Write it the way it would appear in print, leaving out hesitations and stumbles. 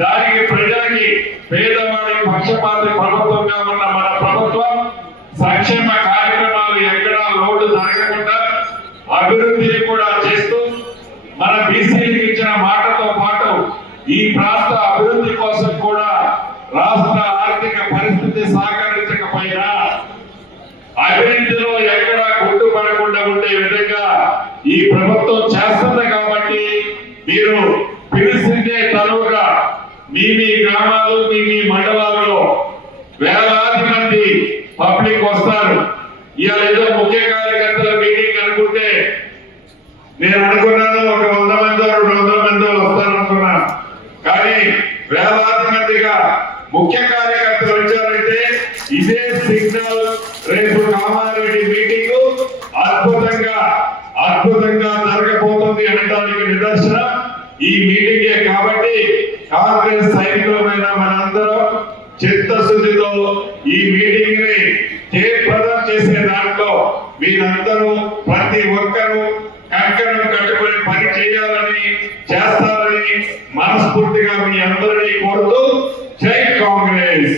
దానికి ప్రజలకి పేదవాడి పక్షపాతి ప్రభుత్వంగా ఉన్న మన ప్రభుత్వం సంక్షేమ కార్యక్రమాలు ఎక్కడా లోటు జరగకుండా అభివృద్ధిని కూడా చేస్తూ మన బీసీలకు ఇచ్చిన మాటతో పాటు ఈ ప్రాంత అభివృద్ధి కోసం కూడా రాష్ట్ర ఆర్థిక పరిస్థితి సహకరించకపోయినా అభివృద్ధిలో ఎక్కడా గుర్తుపడకుండా ఉండే విధంగా ఈ ప్రభుత్వం చేస్తుంది. కాబట్టి మీరు పిలిచిందే తరువుగా మీ గ్రామాలు మీ మండలాలలో వేలాది మంది పబ్లిక్ వస్తారు. ఇవాళ ఏదో ముఖ్య కార్యకర్తల మీటింగ్ అనుకుంటే నేను అనుకున్నాను ఒక 100 మంది 200 మంది వస్తారనుకున్నా, కానీ వేలాది మందిగా ముఖ్య కార్యకర్తలు వచ్చారంటే ఇదే సిగ్నల్. రేపు కామారెడ్డి మీటింగ్ అద్భుతంగా జరగబోతుంది అనడానికి నిదర్శనం ఈ మీటింగే. కాబట్టి కాంగ్రెస్ సైనికులమైన మనందరం చిత్తశుద్ధితో ఈ మీటింగ్ ని జయప్రదం చేసే దాంట్లో మీరందరూ ప్రతి ఒక్కరూ కంకణం కట్టుకుని పని చేయాలని చేస్తారని మనస్ఫూర్తిగా మీ అందరినీ కోరుతూ జై కాంగ్రెస్.